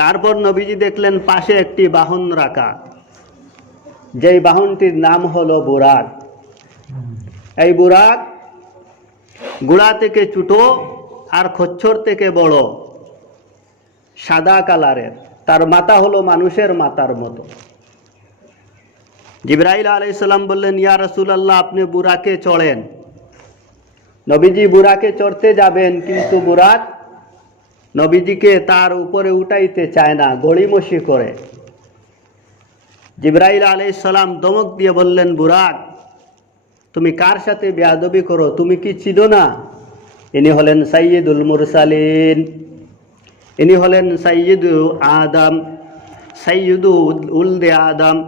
তারপর নবীজি দেখলেন পাশে একটি বাহন রাখা। যেই বাহনটির নাম হলো বুরাক। এই বুরাক গুড়া থেকে ছোটো আর খচ্ছর থেকে বড়, সাদা কালারের। তার মাথা হলো মানুষের মাতার মতো। জিব্রাইল আলাইসাল্লাম বললেন, ইয়া রসুলাল্লাহ, আপনি বুরাকে চড়েন। নবীজি বুরাকে চড়তে যাবেন, কিন্তু বুরাক নবীজিকে তার উপরে উঠাইতে চায় না, গড়িমসি করে। জিব্রাইল আলাইসাল্লাম দমক দিয়ে বললেন, বুরাক, তুমি কার সাথে বেয়াদবি করো? তুমি কি ছিল না? ইনি হলেন সাইয়দুল মুরসালিন। ইনি হলেন সাইয়দু আদম সাইয়দু উলদে আদম।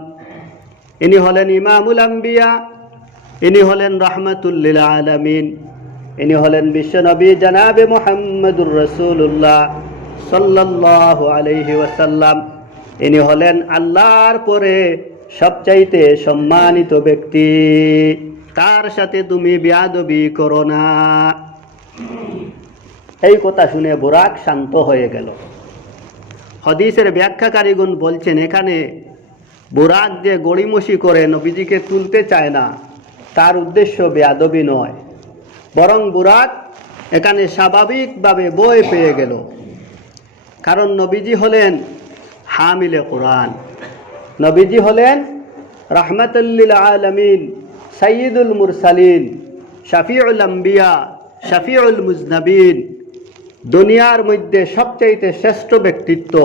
ইনি হলেন ইমামুল আম্বিয়া। ইনি হলেন রহমতুল্লিল আলমিন। ইনি হলেন বিশ্বনবী জানাবে মোহাম্মদুর রসুল্লাহ সাল্লাহ আলহি ওয়াসাল্লাম। ইনি হলেন আল্লাহর পরে সবচাইতে সম্মানিত ব্যক্তি। তার সাথে তুমি বিয়াদবি করো না। এই কথা শুনে বুরাক শান্ত হয়ে গেল। হদিসের ব্যাখ্যাকারীগুণ বলছেন, এখানে বুরাক যে গড়িমসি করে নবীজিকে তুলতে চায় না, তার উদ্দেশ্য বেয়াদবি নয়। বরং বুরাক এখানে স্বাভাবিকভাবে বই পেয়ে গেল। কারণ নবীজি হলেন হামিলে কোরআন। নবীজি হলেন রহমতুল্লিল আলমিন সঈদুল মুরসালিন, শফিউল আম্বিয়া, শফিউল মুজনবিন। দুনিয়ার মধ্যে সবচাইতে শ্রেষ্ঠ ব্যক্তিত্ব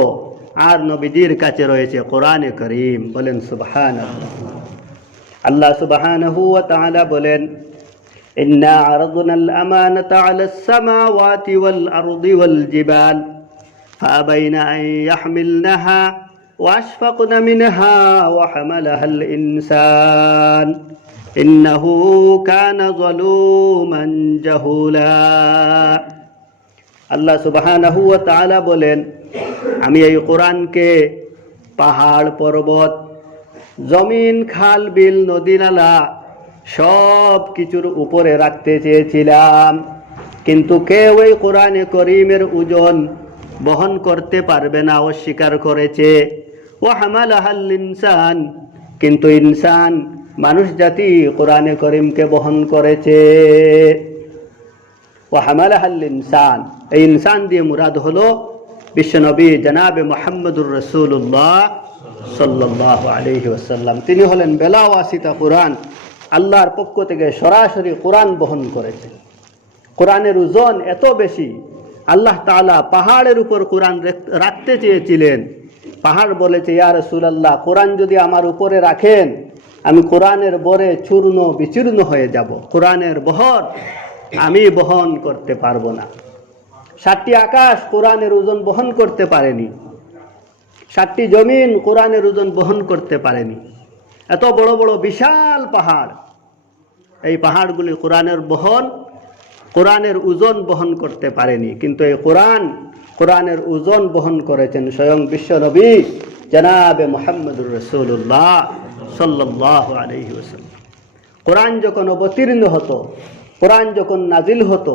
আর নবীজির কাছে রয়েছে কোরআনে করিম। বলেন সুবহান আল্লাহ তাআলা বলেন إنا عرضنا الأمانة على السماوات والأرض والجبال فأبين أن يحملنها وأشفقن منها وحملها الإنسان إنه كان ظلوما جهولا আল্লাহ সুবাহানাহু তাআলা বলেন আমি এই কোরআনকে পাহাড় পর্বত জমিন খাল বিল নদী নালা সব কিছুর উপরে রাখতে চেয়েছিলাম। কিন্তু কেউ ওই কোরআনে করিমের ওজন বহন করতে পারবে না, অস্বীকার করেছে। ও হামাল আহাল ইনসান, কিন্তু ইনসান মানুষ জাতি কোরআনে করিমকে বহন করেছে। ও হামালাহাল ইনসান, এই ইনসান দিয়ে মুরাদ হলো বিশ্বনবী জনাবে মোহাম্মদুর রসুল্লাহ সাল্লাহ আলহি ওসাল্লাম তিনি হলেন বেলাওয়াসিতা কোরআন। আল্লাহর পক্ষ থেকে সরাসরি কোরআন বহন করেছেন। কোরআনের ওজন এত বেশি, আল্লাহ তাআলা পাহাড়ের উপর কোরআন রাখতে চেয়েছিলেন। পাহাড় বলেছে, ইয়া রসুলাল্লাহ, কোরআন যদি আমার উপরে রাখেন, আমি কোরআনের বরে চূর্ণ বিচূর্ণ হয়ে যাব। কোরআনের বহর আমি বহন করতে পারব না। সাতটি আকাশ কোরআনের ওজন বহন করতে পারেনি। সাতটি জমিন কোরআনের ওজন বহন করতে পারেনি। এত বড় বড় বিশাল পাহাড়। এই পাহাড়গুলি কোরআনের বহন, কোরআনের ওজন বহন করতে পারেনি। কিন্তু এই কোরআন, কোরআনের ওজন বহন করেছেন স্বয়ং বিশ্বনবী জনাবে মোহাম্মদুর রসুল্লাহ সাল্লাহ আলহি ওসাল্লাম কোরআন যখন অবতীর্ণ হতো, কোরআন যখন নাজিল হতো,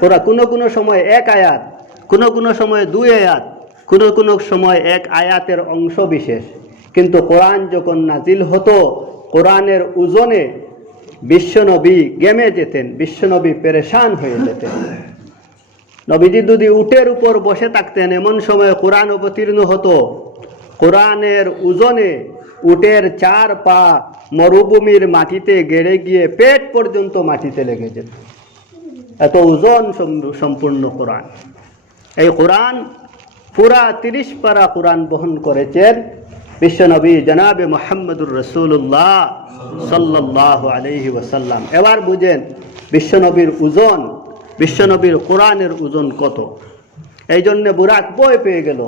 কোরআন কোনো কোনো সময় এক আয়াত, কোনো কোনো সময় দুই আয়াত, কোনো কোনো সময় এক আয়াতের অংশ বিশেষ। কিন্তু কোরআন যখন নাজিল হতো, কোরআনের ওজনে বিশ্বনবী গেমে যেতেন, বিশ্বনবী পেরেশান হয়ে যেতেন। নবীজি যদি উটের উপর বসে থাকতেন, এমন সময় কোরআন অবতীর্ণ হতো। কোরআনের ওজনে উটের চার পা মরুভূমির মাটিতে গেড়ে গিয়ে পেট পর্যন্ত মাটিতে লেগে যেত। এত ওজন সম- সম্পূর্ণ কোরআন। এই কোরআন পুরা তিরিশ পারা কোরআন বহন করেছেন। বিশ্বনবী জনাবে মোহাম্মদুর রসুল্লাহ সাল্লাহ আলহি ওসাল্লাম এবার বুঝেন বিশ্বনবীর ওজন বিশ্বনবীর কোরআনের ওজন কত? এই জন্যে বুরাক বই পেয়ে গেল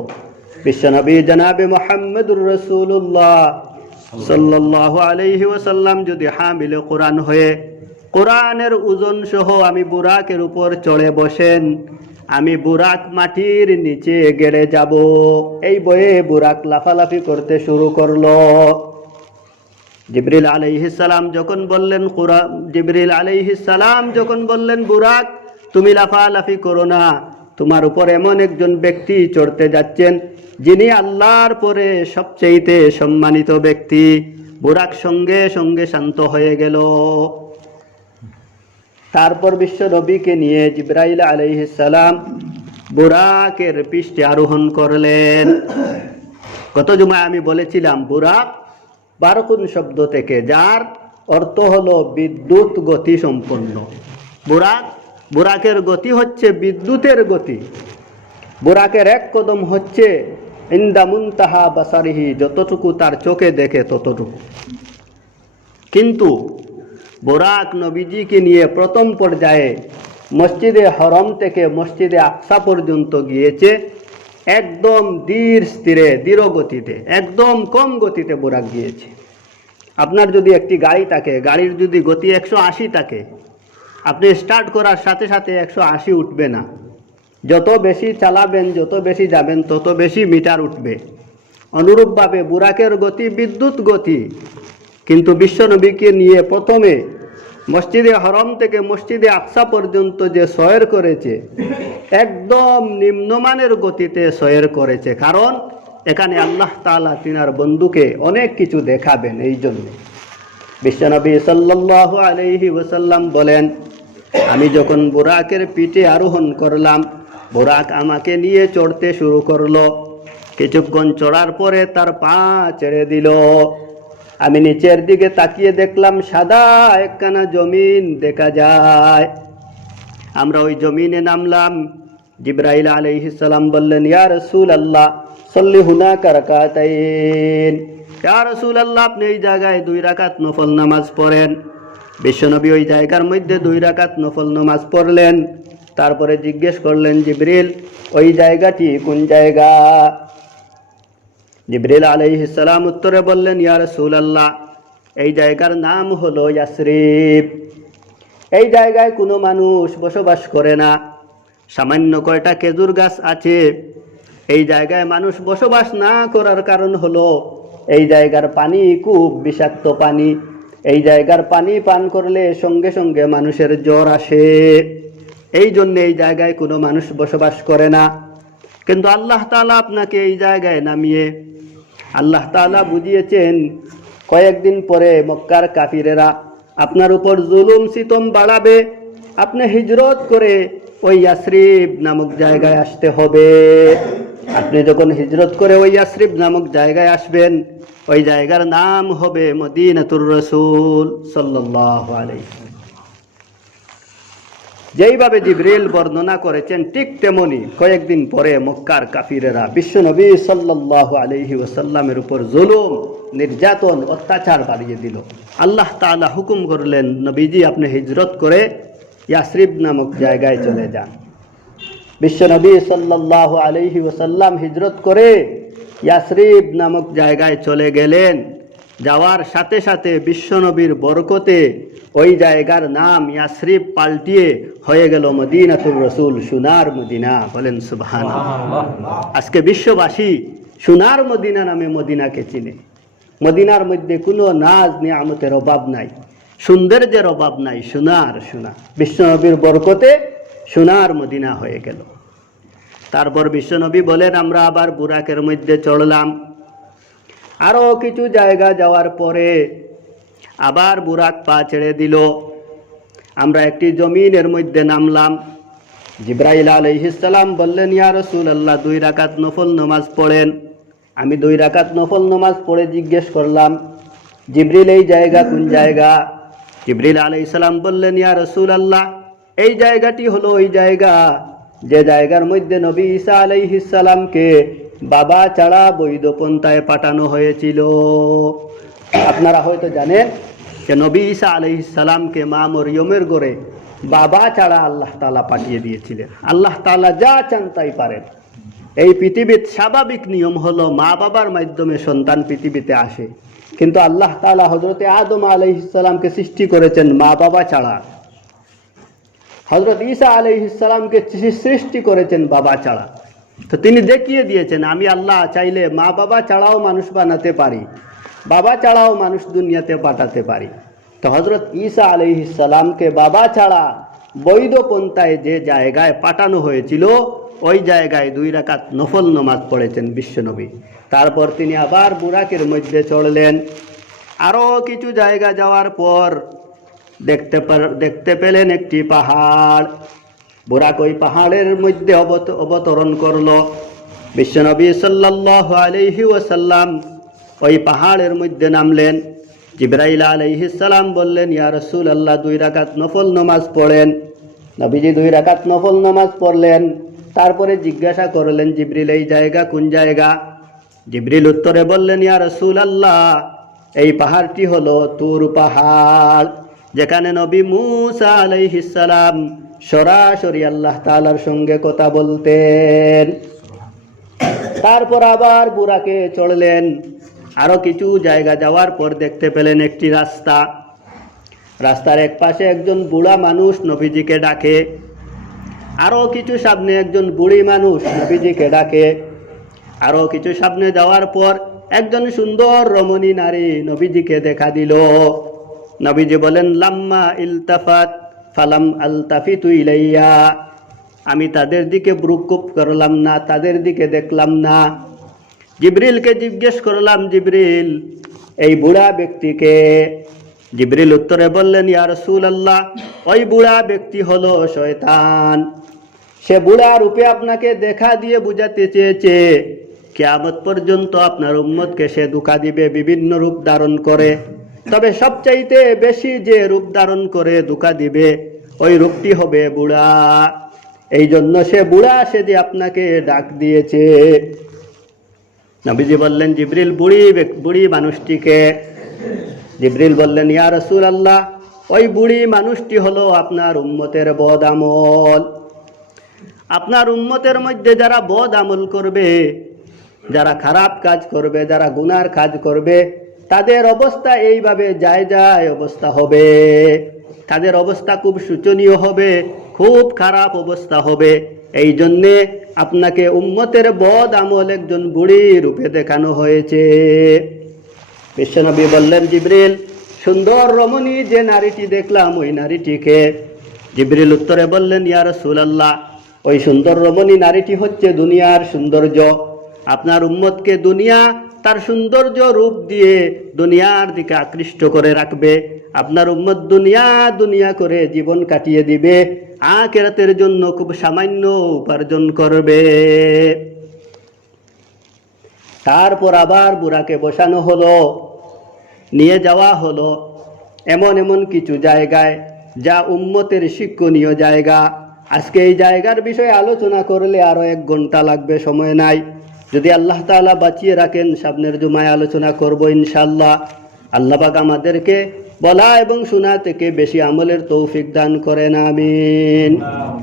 বিশ্বনবী জনাবে মোহাম্মদুর রসুল্লাহ সাল্লাহ আলহি ওসাল্লাম যদি হামিলে কোরআন হয়ে, কোরআনের ওজন সহ আমি বুরাকের উপর চড়ে বসেন আমি বুরাক মাটির নিচে গেড়ে যাব। এই বয়ে বুরাক লাফালাফি করতে শুরু করল। জিবরিল আলাইহিসালাম যখন বললেন কোরআন জিবরিল আলাইহিসালাম যখন বললেন, বুরাক, তুমি লাফালাফি করো না। তোমার উপর এমন একজন ব্যক্তি চড়তে যাচ্ছেন, যিনি আল্লাহর পরে সবচেয়েতে সম্মানিত ব্যক্তি। বুরাক সঙ্গে সঙ্গে শান্ত হয়ে গেল। তারপর বিশ্ব নবীকে নিয়ে জিব্রাইল আলাইহিসালাম বুরাকের পৃষ্ঠে আরোহণ করলেন। গত জুমায় আমি বলেছিলাম, বুরাক বারকুন শব্দ থেকে, যার অর্থ হলো বিদ্যুৎ গতি সম্পন্ন। বুরাক, বুরাকের গতি হচ্ছে বিদ্যুতের গতি। বুরাকের এক কদম হচ্ছে ইন্দামুনতাহা বাসারিহি, যতটুকু তার চোখে দেখে ততটুকু। কিন্তু বোরাক নবীজিকে নিয়ে প্রথম পর্যায়ে মসজিদে হরম থেকে মসজিদে আকসা পর্যন্ত গিয়েছে, একদম ধীর স্থিরে দৃঢ় গতিতে, একদম কম গতিতে বোরাক গিয়েছে। আপনার যদি একটি গাড়ি থাকে, গাড়ির যদি গতি একশো আশি থাকে, আপনি স্টার্ট করার সাথে সাথে একশো আশি উঠবে না। যত বেশি চালাবেন, যত বেশি যাবেন, তত বেশি মিটার উঠবে। অনুরূপভাবে বুরাকের গতি, বিদ্যুৎ গতি কিন্তু বিশ্বনবীকে নিয়ে প্রথমে মসজিদে হরম থেকে মসজিদে আকসা পর্যন্ত যে সয়ের করেছে, একদম নিম্নমানের গতিতে সয়ের করেছে। কারণ এখানে আল্লাহ তাআলা তিনার বন্ধুকে অনেক কিছু দেখাবেন এই জন্য। বিশ্বনবী সাল্লাল্লাহু আলাইহি ওসাল্লাম বলেন, আমি যখন বুরাকের পিঠে আরোহণ করলাম, বুরাক আমাকে নিয়ে চড়তে শুরু করল। কিছুক্ষণ চড়ার পরে তার পা ছেড়ে দিল। আমি নিচের দিকে তাকিয়ে দেখলাম সাদা একখানা জমিন দেখা যায়। আমরা ওই জমিনে নামলাম। জিব্রাইল আলাইহিসসালাম বললেন, ইয়া রসুল আল্লাহ সল্লি হুনা কারকাতাইন ইয়া রসুল আল্লাহ আপনি এই জায়গায় দুই রাকাত নফল নামাজ পড়েন। বিশ্বনবী ওই জায়গার মধ্যে দুই রাকাত নফল নামাজ পড়লেন। তারপরে জিজ্ঞেস করলেন জিব্রিল ওই জায়গাটি কোন জায়গা? জিব্রিল আলাইহিসসালাম উত্তরে বললেন, ইয়া রসুল আল্লাহ এই জায়গার নাম হলো ইয়াসরিফ। এই জায়গায় কোনো মানুষ বসবাস করে না। সামান্য কয়টা খেজুর গাছ আছে। এই জায়গায় মানুষ বসবাস না করার কারণ হলো, এই জায়গার পানি খুব বিষাক্ত পানি। এই জায়গার পানি পান করলে সঙ্গে সঙ্গে মানুষের জ্বর আসে। এই জন্য এই জায়গায় কোনো মানুষ বসবাস করে না। কিন্তু আল্লাহ তাআলা আপনাকে এই জায়গায় নামিয়ে আল্লাহ তাআলা বুঝিয়েছেন, কয়েকদিন পরে মক্কার কাফিরেরা আপনার উপর জুলুম সিতম বাড়াবে, আপনি হিজরত করে ওই ইয়াসরিব নামক জায়গায় আসতে হবে। আপনি যখন হিজরত করে ওই ইয়াসরিব নামক জায়গায় আসবেন, ওই জায়গার নাম হবে মদিনাতুর রসুল সাল্লাল্লাহু আলাইহি যেইভাবে জিব্রিল বর্ণনা করেছেন, ঠিক তেমনি কয়েকদিন পরে মক্কার কাফিরেরা বিশ্বনবী সাল্লাল্লাহু আলাইহি ওসাল্লামের উপর জুলুম, নির্যাতন, অত্যাচার বাড়িয়ে দিল। আল্লাহ তাআলা হুকুম করলেন, নবীজি আপনি হিজরত করে ইয়াসরিব নামক জায়গায় চলে যান। বিশ্বনবী সাল্লাল্লাহু আলাইহি ওসাল্লাম হিজরত করে ইয়াসরিব নামক জায়গায় চলে গেলেন। যাওয়ার সাথে সাথে বিশ্বনবীর বরকতে ওই জায়গার নাম ইয়াসরিব পাল্টিয়ে হয়ে গেল মদিনাতুর রসুল সোনার মদিনা। বলেন সুবহান আজকে বিশ্ববাসী সোনার মদিনা নামে মদিনাকে চিনে। মদিনার মধ্যে কোনো নাজ নিয়ামতের অভাব নাই। সৌন্দর্যের অভাব নাই। সোনার সোনা। বিশ্বনবীর বরকতে সোনার মদিনা হয়ে গেল। তারপর বিশ্বনবী বলেন আমরা আবার বুরাকের মধ্যে চড়লাম। আরও কিছু জায়গা যাওয়ার পরে আবার বুরাক পা ছেড়ে দিল। আমরা একটি জমিনের মধ্যে নামলাম। জিব্রাইল আলহিসাল্লাম বললেন, ইয়া রসুল আল্লাহ দুই রাকাত নফল নমাজ পড়েন। আমি দুই রাকাত নফল নমাজ পড়ে জিজ্ঞেস করলাম, জিব্রিল, এই জায়গা কোন জায়গা? জিব্রিল আলাইসাল্লাম বললেন, ইয়া রসুল আল্লাহ এই জায়গাটি হলো ওই জায়গা। যে জায়গার মধ্যে নবী ঈসা আলাইহিসাল্লামকে বাবা ছাড়া বৈধ পন্থায় পাঠানো হয়েছিল। আপনারা হয়তো জানেন যে নবী ঈসা আলাইহিসাল্লামকে মা মরিয়মের গড়ে বাবা ছাড়া আল্লাহ তালা পাঠিয়ে দিয়েছিলেন। আল্লাহ তালা যা চান তাই পারেন। এই পৃথিবীর স্বাভাবিক নিয়ম হলো মা বাবার মাধ্যমে সন্তান পৃথিবীতে আসে। কিন্তু আল্লাহ তালা হজরতে আদম আলাইহিসাল্লামকে সৃষ্টি করেছেন মা বাবা ছাড়া। হজরত ঈসা আলাইহিসাল্লামকে সৃষ্টি করেছেন বাবা ছাড়া। তো তিনি দেখিয়ে দিয়েছেন, আমি আল্লাহ চাইলে মা বাবা ছাড়াও মানুষ বানাতে পারি। বাবা ছাড়াও মানুষ দুনিয়াতে পাঠাতে পারি। তো হজরত ঈসা আলাইহিসাল্লামকে বাবা ছাড়া বৈধ পন্থায় যে জায়গায় পাঠানো হয়েছিল, ওই জায়গায় দুই রাকাত নফল নমাজ পড়েছেন বিশ্বনবী। তারপর তিনি আবার বুরাকের মধ্যে চড়লেন। আরও কিছু জায়গা যাওয়ার পর দেখতে দেখতে পেলেন একটি পাহাড়। বুরাক ওই পাহাড়ের মধ্যে অবত- অবতরণ করল। বিশ্বনবী সাল্লাহ আলহি ওয়াসাল্লাম ওই পাহাড়ের মধ্যে নামলেন। জিব্রাইল আলাইহিসাল্লাম বললেন, ইয়া রসুল আল্লাহ দুই রাকাত নফল নমাজ পড়েন। নবীজি দুই রাকাত নফল নমাজ পড়লেন। তারপরে জিজ্ঞাসা করলেন, জিব্রিল এই জায়গা কোন জায়গা? জিব্রিল উত্তরে বললেন, ইয়া রসুল আল্লাহ এই পাহাড়টি হলো তুর পাহাড়, যেখানে নবী মুসা আলাইহিসাল্লাম সরাসরি আল্লাহ তাআলার সঙ্গে কথা বলতেন। তারপর আবার বুড়াকে চড়লেন। আরও কিছু জায়গা যাওয়ার পর দেখতে পেলেন একটি রাস্তা। রাস্তার এক পাশে একজন বুড়া মানুষ নবীজিকে ডাকে। আরও কিছু সামনে একজন বুড়ি মানুষ নবীজিকে ডাকে। আরও কিছু সামনে যাওয়ার পর একজন সুন্দর রমণী নারী নবীজিকে দেখা দিল। নবীজি বলেন, লাম্মা ইলতাফাত, ফালাম আলতাফিতু ইলাইয়া। আমি তাদের দিকে ব্রুকুপ করলাম না, তাদের দিকে দেখলাম না। জিব্রিলকে জিজ্ঞেস করলাম, জিব্রিল, এই বুড়া ব্যক্তিকে? জিব্রিল উত্তরে বললেন, ইয়া রসুল আল্লাহ ওই বুড়া ব্যক্তি হলো শয়তান। সে বুড়া রূপে আপনাকে দেখা দিয়ে বুঝাতে চেয়েছে। কেয়ামত পর্যন্ত আপনার উম্মতকে সে দুঃখা দিবে, বিভিন্ন রূপ ধারণ করে। তবে সবচাইতে বেশি যে রূপ ধারণ করে দুঃখা দিবে, ওই রূপটি হবে বুড়া। এই জন্য সে বুড়া সে দিয়ে আপনাকে ডাক দিয়েছে। নবীজি বললেন, জিব্রিল, বুড়ি বুড়ি মানুষটিকে জিব্রিল বললেন, ইয়া রসুল আল্লাহ ওই বুড়ি মানুষটি হলো আপনার উম্মতের বদ আমল। আপনার উম্মতের মধ্যে যারা বদ আমল করবে, যারা খারাপ কাজ করবে, যারা গুনার কাজ করবে, তাদের অবস্থা এইভাবে যায় যায় অবস্থা হবে। তাদের অবস্থা খুব শোচনীয় হবে, খুব খারাপ অবস্থা হবে। এই জন্যে আপনাকে উম্মতের বদ আমল একজন বুড়ি রূপে দেখানো হয়েছে। বিশ্বনবী বললেন, জিব্রিল, সুন্দর রমণী যে নারীটি দেখলাম, ওই নারীটিকে জিব্রিল উত্তরে বললেন ইয়ার সুলাল্লাহ ওই সুন্দর রমণী নারীটি হচ্ছে দুনিয়ার সৌন্দর্য। আপনার উম্মতকে দুনিয়া তার সৌন্দর্য রূপ দিয়ে দুনিয়ার দিকে আকৃষ্ট করে রাখবে। আপনার উম্মত দুনিয়া দুনিয়া করে জীবন কাটিয়ে দিবে। আখেরাতের জন্য খুব সামান্য উপার্জন করবে। তারপর আবার বুড়াকে বসানো হলো, নিয়ে যাওয়া হলো এমন এমন কিছু জায়গায় যা উম্মতের শিক্ষণীয় জায়গা। আজকে এই জায়গার বিষয়ে আলোচনা করলে আরও এক ঘণ্টা লাগবে, সময় নাই। যদি আল্লাহ তাআলা বাঁচিয়ে রাখেন সামনের জুমায় আলোচনা করব ইনশাল্লাহ আল্লাহ পাক আমাদেরকে বলা এবং শোনা থেকে বেশি আমলের তৌফিক দান করেন আমিন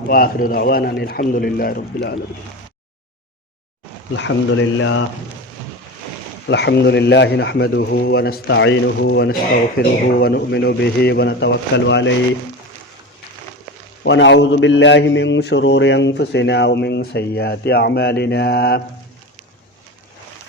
ওয়া আখিরু দাওয়ানা আলহামদুলিল্লাহি রাব্বিল আলামিন আলহামদুলিল্লাহ الحمد لله نحمده ونستعينه ونستغفره ونؤمن به ونتوكل عليه ونعوذ بالله من شرور أنفسنا ومن سيئات أعمالنا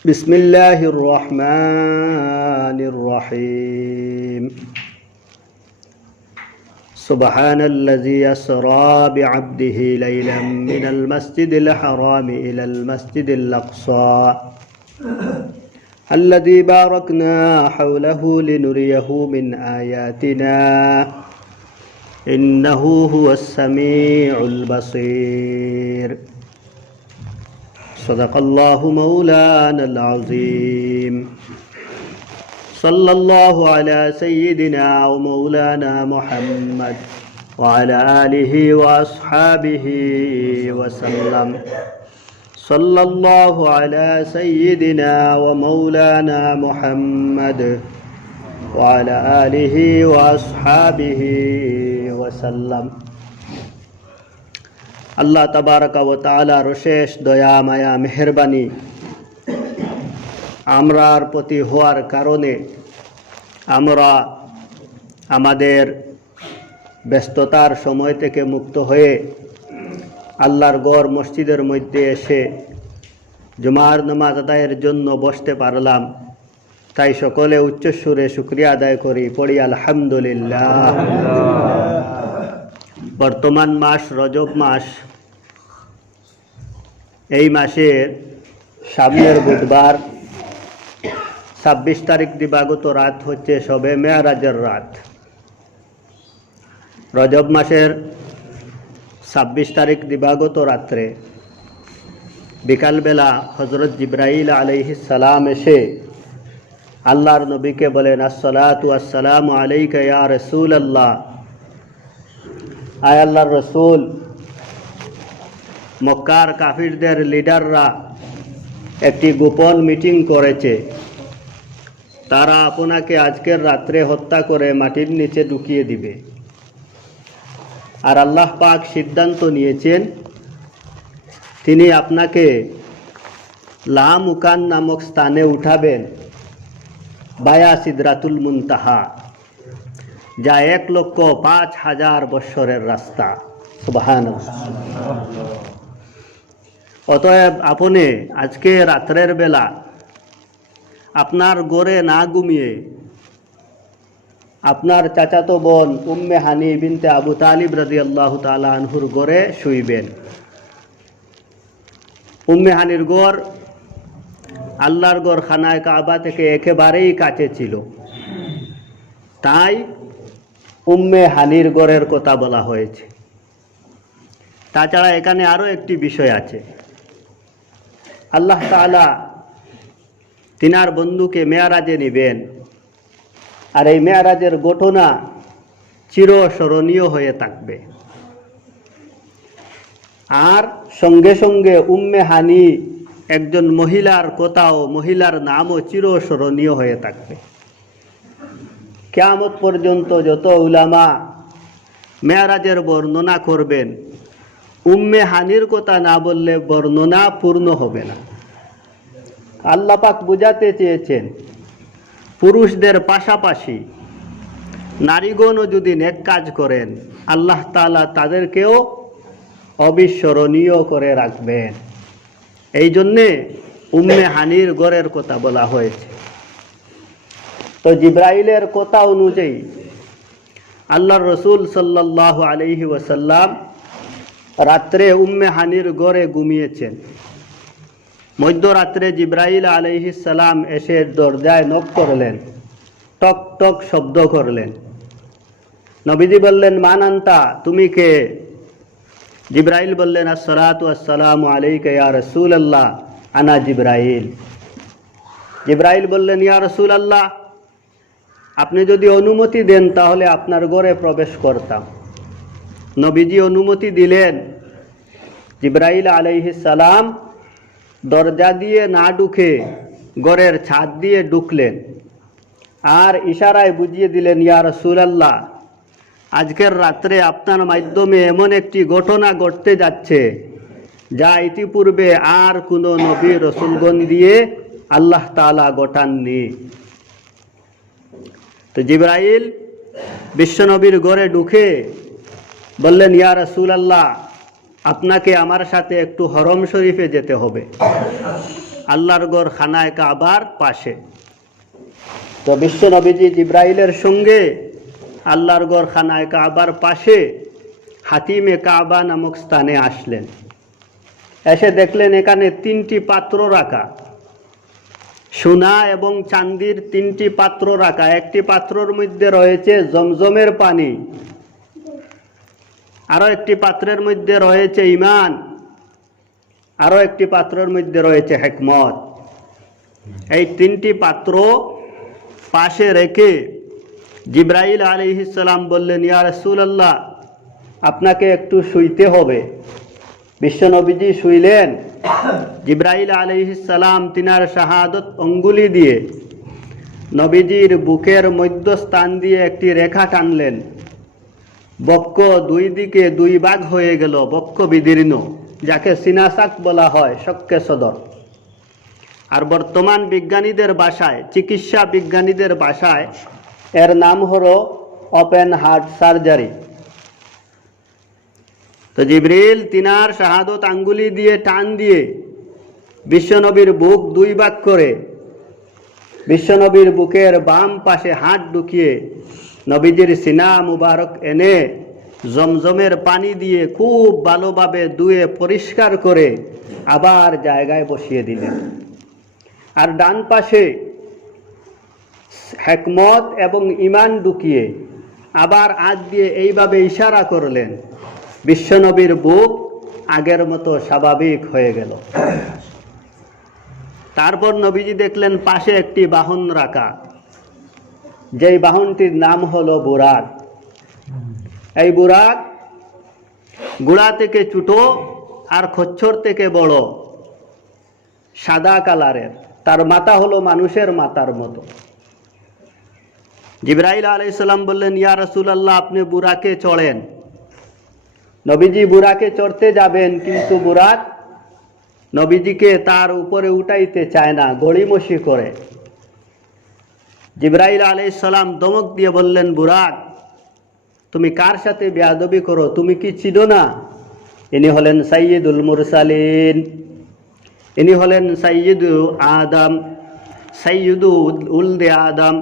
بسم الله الرحمن الرحيم. سبحان الذي اسرى بعبده ليلا من المسجد الحرام إلى المسجد الأقصى. الذي باركنا حوله لنريه من آياتنا. إنه هو السميع البصير. صدق الله مولانا العظيم. صلى الله على سيدنا ومولانا محمد وعلى آله وأصحابه وسلم. صلى الله على سيدنا ومولانا محمد وعلى آله وأصحابه وسلم. আল্লাহ তাবারকা ও তাআলার শেষ দয়া, মায়া, মেহেরবানি আমরার প্রতি হওয়ার কারণে আমরা আমাদের ব্যস্ততার সময় থেকে মুক্ত হয়ে আল্লাহর গড় মসজিদের মধ্যে এসে জুমার নামাজ আদায়ের জন্য বসতে পারলাম। তাই সকলে উচ্চস্বরে শুক্রিয়া আদায় করি। পড়ি আলহামদুলিল্লাহ। বর্তমান মাস রজব মাস। এই মাসের সামনের বুধবার ছাব্বিশ তারিখ দিবাগত রাত হচ্ছে সবে মেয়ারাজের রাত। রজব মাসের ছাব্বিশ তারিখ দিবাগত রাত্রে বিকালবেলা হজরত জিব্রাইল আলাইহিস সালাম এসে আল্লাহর নবীকে বলেন, আসসালাতু আসসালামু আলাইকা ইয়া রসুল আল্লাহ আয় আল্লাহর রসুল মক্কার কাফিরদের লিডাররা একটি গোপন মিটিং করেছে। তারা আপনাকে আজকের রাত্রে হত্যা করে মাটির নিচে ঢুকিয়ে দিবে। আর আল্লাহ পাক সিদ্ধান্ত নিয়েছেন, তিনি আপনাকে লামুকান নামক স্থানে উঠাবেন, বায়া সিদরাতুল মুনতাহা, যা এক লক্ষ পাঁচ হাজার বৎসরের রাস্তা। সুবাহান অতএব আপনি আজকে রাত্রের বেলা আপনার গড়ে না ঘুমিয়ে আপনার চাচাতো বোন উম্মে হানি বিনতে আবু তালিব রাজি আল্লাহ আনহুর গড়ে শুইবেন। উম্মে হানির গড় আল্লাহর গড় খানায় কাবা থেকে একেবারেই কাছে ছিল। তাই উম্মে হানির গড়ের কথা বলা হয়েছে। তাছাড়া এখানে আরও একটি বিষয় আছে। আল্লাহ তিনার বন্ধুকে মেয়ারাজে নেবেন। আর এই মেয়ারাজের ঘটনা চিরস্মরণীয় হয়ে থাকবে। আর সঙ্গে সঙ্গে উম্মে হানি একজন মহিলার কথাও, মহিলার নামও চিরস্মরণীয় হয়ে থাকবে। কেয়ামত পর্যন্ত যত উলামা মেয়ারাজের বর্ণনা করবেন, উম্মে হানির কথা না বললে বর্ণনা পূর্ণ হবে না। আল্লাপাক বুঝাতে চেয়েছেন। পুরুষদের পাশাপাশি নারীগণও যদি নেক কাজ করেন, আল্লাহ তালা তাদেরকেও অবিস্মরণীয় করে রাখবেন। এই জন্যে উম্মে হানির গড়ের কথা বলা হয়েছে। তো জিব্রাইলের কথা অনুযায়ী আল্লাহর রসুল সাল্লাহ আলহি ওসাল্লাম রাত্রে উম্মে হানির গড়ে ঘুমিয়েছেন। মধ্যরাত্রে জিব্রাইল সালাম এসে দরজায় নক করলেন, টক টক শব্দ করলেন। নবীজি বললেন মানান্তা তুমি কে? জিব্রাইল বললেন, আসসালাতু আসসালামু আলাইকা ইয়া আল্লাহ আনা জিব্রাইল। জিব্রাইল বললেন, ইয়া রসুল আল্লাহ আপনি যদি অনুমতি দেন, তাহলে আপনার ঘরে প্রবেশ করতাম। নবীজি অনুমতি দিলেন। জিব্রাইল আলাইহিস সালাম দরজা দিয়ে না ঢুকে গড়ের ছাদ দিয়ে ঢুকলেন। আর ইশারায় বুঝিয়ে দিলেন, ইয়া রসুলাল্লাহ, আজকের রাত্রে আপনার মাধ্যমে এমন একটি ঘটনা ঘটতে যাচ্ছে, যা ইতিপূর্বে আর কোনো নবী রসুলগণ দিয়ে আল্লাহ তালা ঘটাননি। তো জিব্রাইল বিশ্বনবীর গড়ে ঢুকে বললেন, ইয়া রসুল আল্লাহ আপনাকে আমার সাথে একটু হরম শরীফে যেতে হবে। আল্লাহর গড় খানায় কাবার পাশে। তো বিশ্ব নবীজি জিব্রাইলের সঙ্গে আল্লাহর গড় খানায় কাবার পাশে হাতিমে কাবা নামক স্থানে আসলেন। এসে দেখলেন এখানে তিনটি পাত্র রাখা। সোনা এবং চান্দির তিনটি পাত্র রাখা। একটি পাত্রর মধ্যে রয়েছে জমজমের পানি। আরও একটি পাত্রের মধ্যে রয়েছে ইমান আরও একটি পাত্রের মধ্যে রয়েছে হেকমত। এই তিনটি পাত্র পাশে রেখে জিব্রাইল আলিহিসাল্লাম বললেন, ইয়া রসুলাল্লাহ, আপনাকে একটু শুইতে হবে। বিশ্বনবীজি শুইলেন। জিব্রাইল আলিহিসাল্লাম তিনার শাহাদত অঙ্গুলি দিয়ে নবীজির বুকের মধ্যস্থান দিয়ে একটি রেখা টানলেন। বক্ষ দুই দিকে দুই ভাগ হয়ে গেল বক্ষ বিদীর্ণ, যাকে সিনাসাক বলা হয় শক্কে সদর। আর বর্তমান বিজ্ঞানীদের বাসায়, চিকিৎসা বিজ্ঞানীদের বাসায় এর নাম হলো ওপেন হার্ট সার্জারি। তো জিব্রিল তিনার শাহাদত আঙ্গুলি দিয়ে টান দিয়ে বিশ্বনবীর বুক দুই ভাগ করে বিশ্বনবীর বুকের বাম পাশে হাত ঢুকিয়ে নবীজির সিনা মুবারক এনে জমজমের পানি দিয়ে খুব ভালোভাবে ধুয়ে পরিষ্কার করে আবার জায়গায় বসিয়ে দিলেন। আর ডান পাশে হেকমত এবং ইমান ঢুকিয়ে আবার আজ দিয়ে এইভাবে ইশারা করলেন। বিশ্বনবীর বুক আগের মতো স্বাভাবিক হয়ে গেল। তারপর নবীজি দেখলেন পাশে একটি বাহন রাখা। যেই বাহনটির নাম হলো বুরাক। এই বুরাক গুড়া থেকে ছোটো আর খচ্ছর থেকে বড়, সাদা কালারের। তার মাথা হলো মানুষের মাতার মতো। জিব্রাইল আলাইসাল্লাম বললেন, ইয়া রসুলাল্লাহ, আপনি বুরাকে চড়েন। নবীজি বুরাকে চড়তে যাবেন, কিন্তু বুরাক নবীজিকে তার উপরে উঠাইতে চায় না, গড়িমসি করে। জিব্রাইল আলাইসাল্লাম দমক দিয়ে বললেন, বুরাক, তুমি কার সাথে বেয়াদবি করো? তুমি কি চিনো না? ইনি হলেন সাইয়দুল মুরসালিন। ইনি হলেন সাইয়দু আদম সাইয়দু উলদে আদম।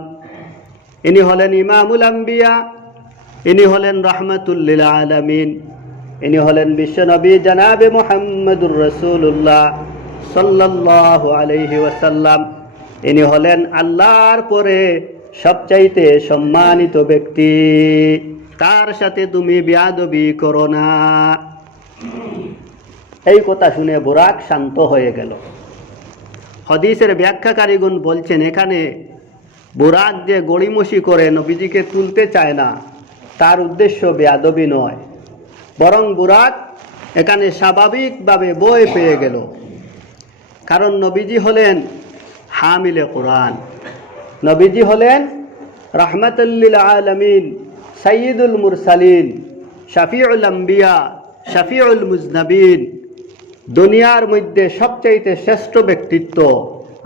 ইনি হলেন ইমামুল আম্বিয়া। ইনি হলেন রহমতুল্লিল আলমিন। ইনি হলেন বিশ্বনবী জানাবে মোহাম্মদুর রসুল্লাহ সাল্লাহ আলহি ওয়াসাল্লাম। ইনি হলেন আল্লাহর পরে সবচাইতে সম্মানিত ব্যক্তি। তার সাথে তুমি বিয়াদবি করো না। এই কথা শুনে বোরাক শান্ত হয়ে গেল। হদিসের ব্যাখ্যাকারীগুণ বলছেন, এখানে বোরাক যে গড়িমসি করে নবীজিকে তুলতে চায় না, তার উদ্দেশ্য বেয়াদবি নয়। বরং বুরাক এখানে স্বাভাবিকভাবে বই পেয়ে গেল। কারণ নবীজি হলেন হামিলে কোরআন নবীজি হলেন রহমতুল্লিল আলমিন সঈদুল মুরসালিন শাফিউল আম্বিয়া শাফিউল মুজনবিন দুনিয়ার মধ্যে সবচাইতে শ্রেষ্ঠ ব্যক্তিত্ব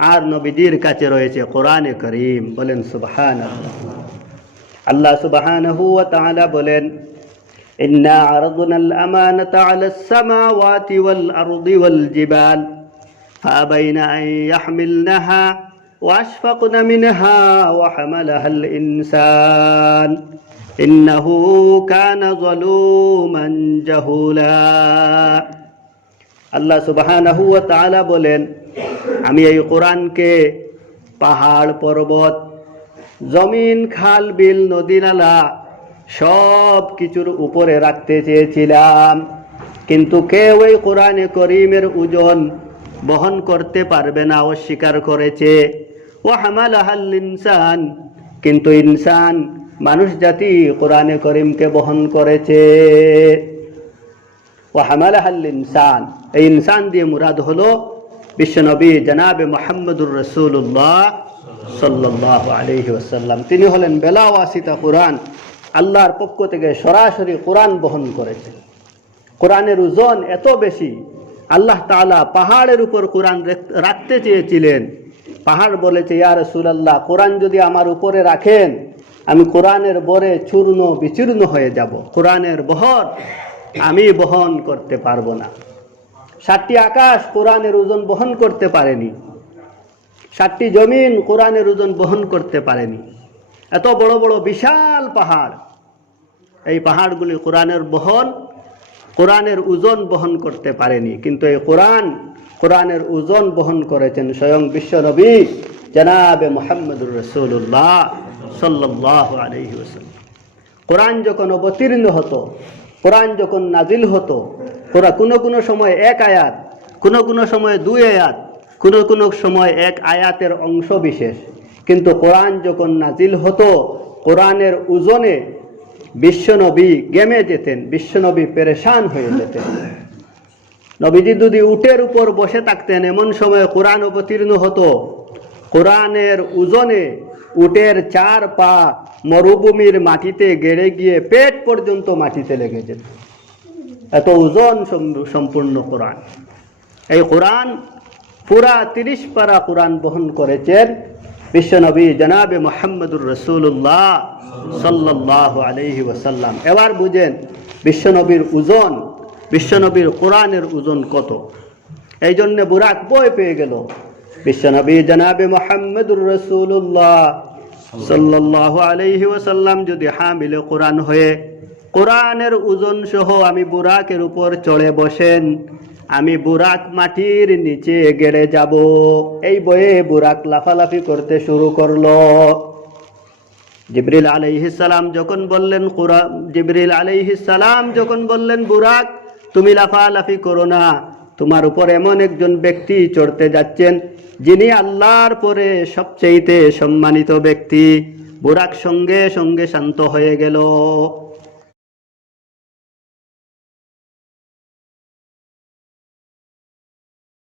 আর নবীজির কাছে রয়েছে কোরআনে করিম বলেন সুবাহান আল্লাহ সুবাহানহু ওয়া তাআলা বলেন إنا عرضنا الأمانة على السماوات والأرض والجبال فأبين أن يحملنها وأشفقن منها وحملها الإنسان إنه كان ظلوما جهولا আল্লাহ সুবাহানাহু ওয়া তাআলা বলেন আমি এই কোরআনকে পাহাড় পর্বত জমিন খাল বিল নদী নালা সব কিছুর উপরে রাখতে চেয়েছিলাম কিন্তু কেউ এই কোরআনে করিমের ওজন বহন করতে পারবে না অস্বীকার করেছে। ও হামাল আহাল ইনসান, কিন্তু ইনসান মানুষ জাতি কোরআনে করিমকে বহন করেছে। ও হামাল আহাল ইনসান, এই ইনসান দিয়ে মুরাদ হলো বিশ্বনবী জনাবে মোহাম্মদুর রসুল্লাহ সাল্লাহ আলহি ওসাল্লাম তিনি হলেন বেলাওয়াসিতা কোরআন, আল্লাহর পক্ষ থেকে সরাসরি কোরআন বহন করেছেন। কোরআনের ওজন এত বেশি আল্লাহ তাআলা পাহাড়ের উপর কোরআন রাখতে চেয়েছিলেন। পাহাড় বলেছে, ইয়া রাসূলুল্লাহ, কোরআন যদি আমার উপরে রাখেন, আমি কোরআনের বরে চূর্ণ বিচূর্ণ হয়ে যাব। কোরআনের বহর আমি বহন করতে পারব না। সাতটি আকাশ কোরআনের ওজন বহন করতে পারেনি। সাতটি জমিন কোরআনের ওজন বহন করতে পারেনি। এত বড় বড় বিশাল পাহাড়। এই পাহাড়গুলি কোরআনের বহন কোরআনের ওজন বহন করতে পারেনি। কিন্তু এই কোরআন, কোরআনের ওজন বহন করেছেন স্বয়ং বিশ্বনবী জনাবে মোহাম্মদুর রসুল্লাহ সাল্লাহ আলহি ওসাল্লাম কোরআন যখন অবতীর্ণ হতো, কোরআন যখন নাজিল হতো, কোরা, কোনো কোনো সময় এক আয়াত, কোনো কোনো সময় দুই আয়াত, কোনো কোনো সময় এক আয়াতের অংশ বিশেষ। কিন্তু কোরআন যখন নাজিল হতো, কোরআনের ওজনে বিশ্বনবী গেমে যেতেন, বিশ্বনবী পেরেশান হয়ে যেতেন। নবীজি যদি উটের উপর বসে থাকতেন, এমন সময় কোরআন অবতীর্ণ হতো। কোরআনের ওজনে উটের চার পা মরুভূমির মাটিতে গেড়ে গিয়ে পেট পর্যন্ত মাটিতে লেগে যেত। এত ওজন সম- সম্পূর্ণ কোরআন। এই কোরআন পুরা তিরিশ পারা কোরআন বহন করেছেন। বিশ্বনবী জনাবে মোহাম্মদুর রসুল্লাহ সাল্লাহ আলহি ওসাল্লাম এবার বুঝেন বিশ্বনবীর ওজন বিশ্বনবীর কোরআনের ওজন কত? এই জন্য বুরাক বই পেয়ে গেল বিশ্বনবী জনাবে মোহাম্মদুর রসুল্লাহ সাল্লাহ আলহি ওসাল্লাম যদি হামিলে কোরআন হয়ে, কোরআনের ওজন সহ আমি বুরাকের উপর চড়ে বসেন আমি বুরাক মাটির নিচে গেড়ে যাব। এই বয়ে বুরাক লাফালাফি করতে শুরু করল। জিবরিল আলাইহিসালাম যখন বললেন কোরআন জিবরিল আলাইহিসালাম যখন বললেন, বুরাক, তুমি লাফালাফি করো না। তোমার উপর এমন একজন ব্যক্তি চড়তে যাচ্ছেন, যিনি আল্লাহর পরে সবচেয়েতে সম্মানিত ব্যক্তি। বুরাক সঙ্গে সঙ্গে শান্ত হয়ে গেল।